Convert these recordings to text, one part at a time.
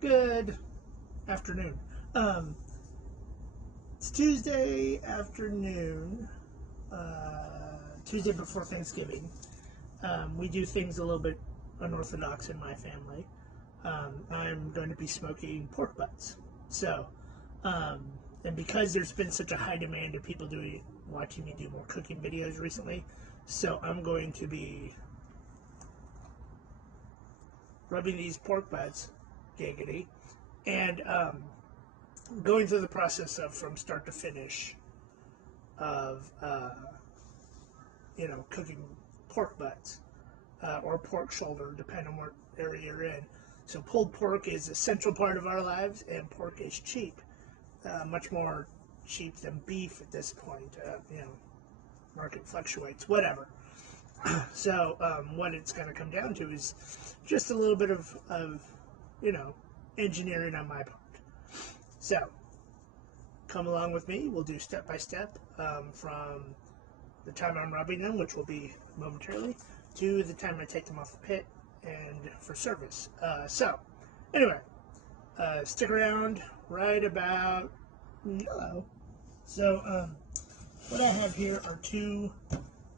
Good afternoon. It's Tuesday afternoon, Tuesday before Thanksgiving. We do things a little bit unorthodox in my family. I'm going to be smoking pork butts. So, and because there's been such a high demand of people watching me do more cooking videos recently, so I'm going to be rubbing these pork butts, giggity, and going through the process of from start to finish of cooking pork butts or pork shoulder, depending on what area you're in. So pulled pork is a central part of our lives, and pork is cheap, much more cheap than beef at this point. Market fluctuates, whatever. So what it's going to come down to is just a little bit of engineering on my part. So come along with me. We'll do step by step from the time I'm rubbing them, which will be momentarily, to the time I take them off the pit and for service. So anyway, stick around right about now. So what I have here are two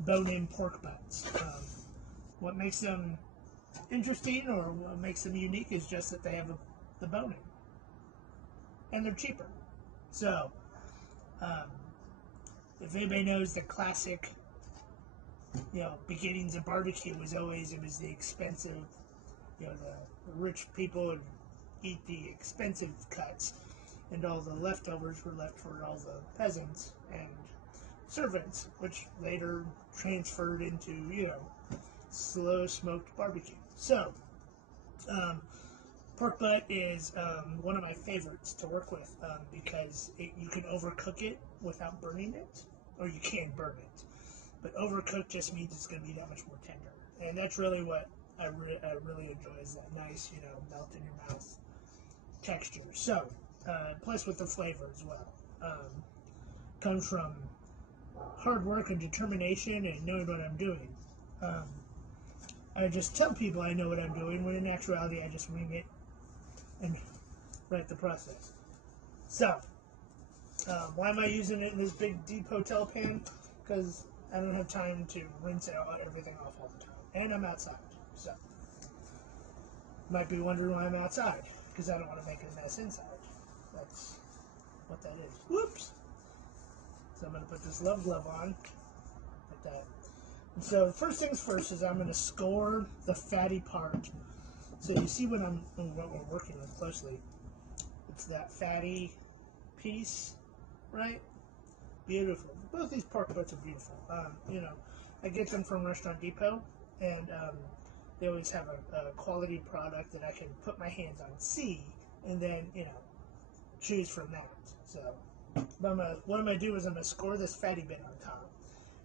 bone-in pork butts. What makes them interesting or what makes them unique is just that they have the bone in, and they're cheaper. So, if anybody knows the classic, beginnings of barbecue was the expensive, the rich people would eat the expensive cuts, and all the leftovers were left for all the peasants and servants, which later transferred into, slow smoked barbecue. So, pork butt is one of my favorites to work with because you can overcook it without burning it, or you can burn it. But overcook just means it's going to be that much more tender. And that's really what I really enjoy, is that nice, melt in your mouth texture. So, plus with the flavor as well. Comes from hard work and determination and knowing what I'm doing. I just tell people I know what I'm doing, when in actuality I just wing it and write the process. So, why am I using it in this big deep hotel pan? Because I don't have time to rinse everything off all the time. And I'm outside. So, you might be wondering why I'm outside. Because I don't want to make a mess inside. That's what that is. Whoops! So I'm going to put this love glove on, like that. And so first things first is I'm going to score the fatty part. So you see what we're working with closely. It's that fatty piece, right? Beautiful. Both these pork butts are beautiful. I get them from Restaurant Depot, and they always have a quality product that I can put my hands on, see, and then choose from that. So. What I'm going to do is I'm going to score this fatty bit on top.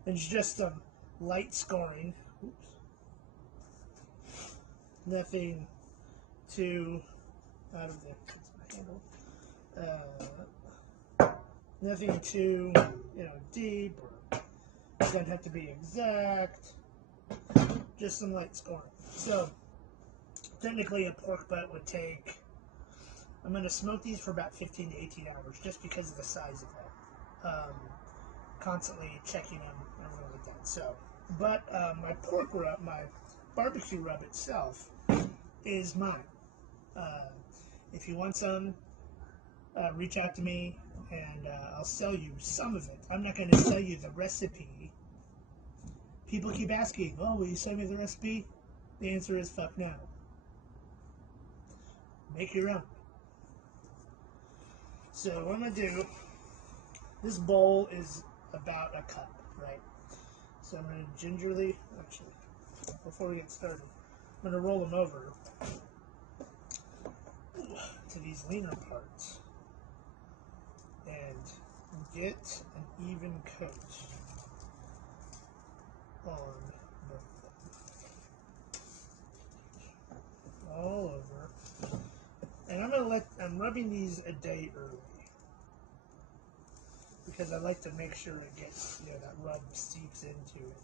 And it's just some light scoring. Oops. Nothing too out of the handle. Nothing too deep, or it doesn't have to be exact. Just some light scoring. So technically a pork butt would take, I'm going to smoke these for about 15 to 18 hours just because of the size of them. Constantly checking them and everything like that. So, but my pork rub, my barbecue rub itself, is mine. If you want some, reach out to me and I'll sell you some of it. I'm not going to sell you the recipe. People keep asking, oh, will you send me the recipe? The answer is fuck no. Make your own. So what I'm going to do, this bowl is about a cup, right? So I'm going to gingerly, actually, before we get started, I'm going to roll them over to these leaner parts and get an even coat on both of them. All over. And I'm rubbing these a day early, because I like to make sure it gets, that rub seeps into it.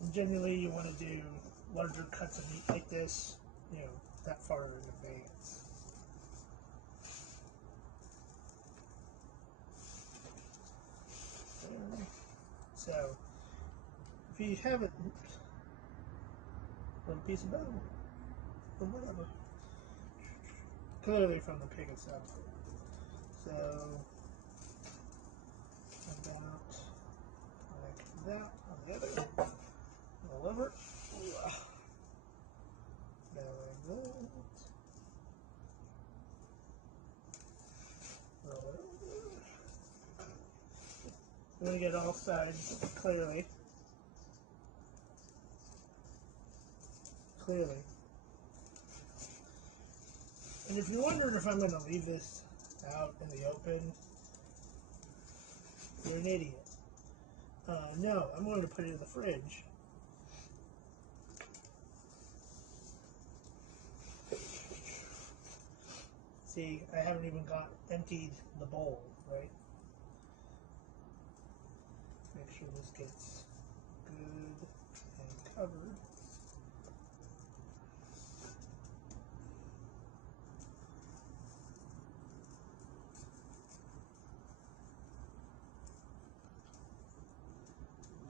And generally you want to do larger cuts of meat like this that far in advance. So, if you haven't, little piece of bone, or whatever, clearly from the pig itself. So, about like that on the other, all over. About like that. I'm going to get all sides clearly. And if you're wondering if I'm going to leave this out in the open, you're an idiot. No, I'm going to put it in the fridge. See, I haven't even emptied the bowl, right? Make sure this gets good and covered.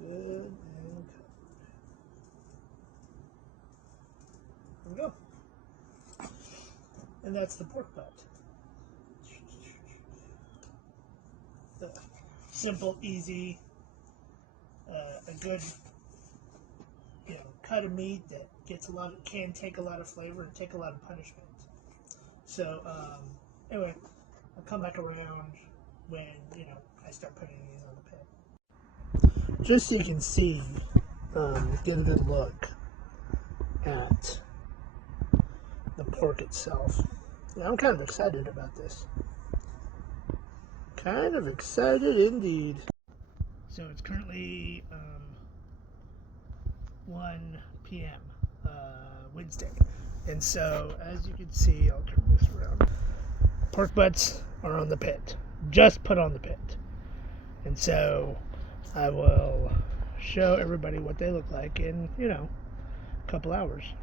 Good and covered. There we go. And that's the pork butt. Simple, easy, a good, cut of meat that can take a lot of flavor and take a lot of punishment. So anyway, I'll come back around when I start putting these on the pit. Just so you can see, get a good look at the pork itself. I'm kind of excited about this. Kind of excited indeed. So it's currently 1 p.m. Wednesday. And so, as you can see, I'll turn this around. Pork butts are on the pit. Just put on the pit. And so, I will show everybody what they look like in, a couple hours.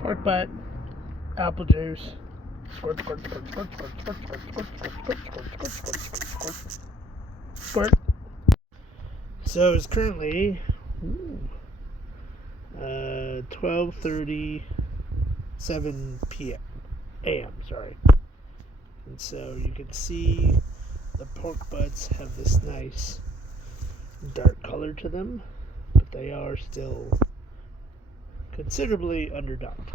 Pork butt, apple juice. Squirt, squirt, squirt, squirt, squirt, squirt, squirt, squirt, squirt, squirt, squirt, squirt, squirt, squirt, squirt. So it's currently 12:37 a.m. Sorry. And so you can see the pork butts have this nice dark color to them, but they are still considerably underdone,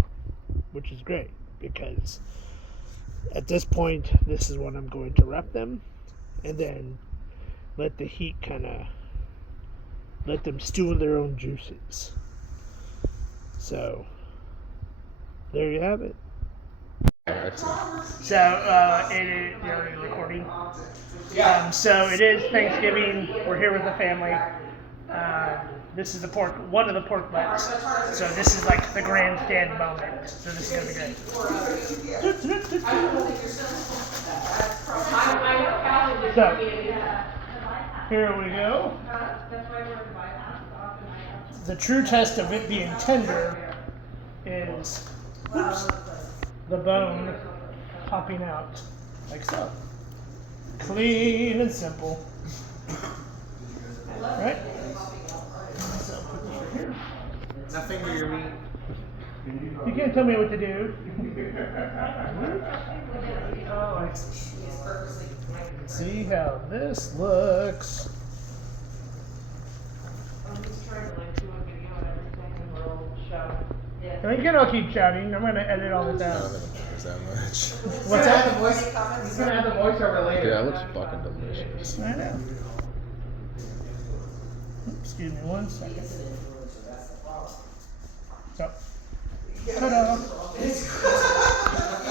which is great because at this point, this is when I'm going to wrap them and then let the heat let them stew in their own juices. So, there you have it. So, you're recording? Yeah. So it is Thanksgiving. We're here with the family. This is one of the pork butts. So this is like the grandstand moment. So this is going to be great. So, here we go. The true test of it being tender is the bone popping out like so. Clean and simple. Right? So put this right here. Nothing to your meat. You can't tell me what to do. See how this looks. I'm just trying to do a video and everything and we're all shouting. I mean, you can all keep shouting. I'm going to edit all this I out. don't think it matters that much. What's that? He's gonna add the voiceover later. Yeah, it looks fucking delicious. I know. Excuse me 1 second. So, ta-da!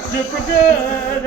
Super good!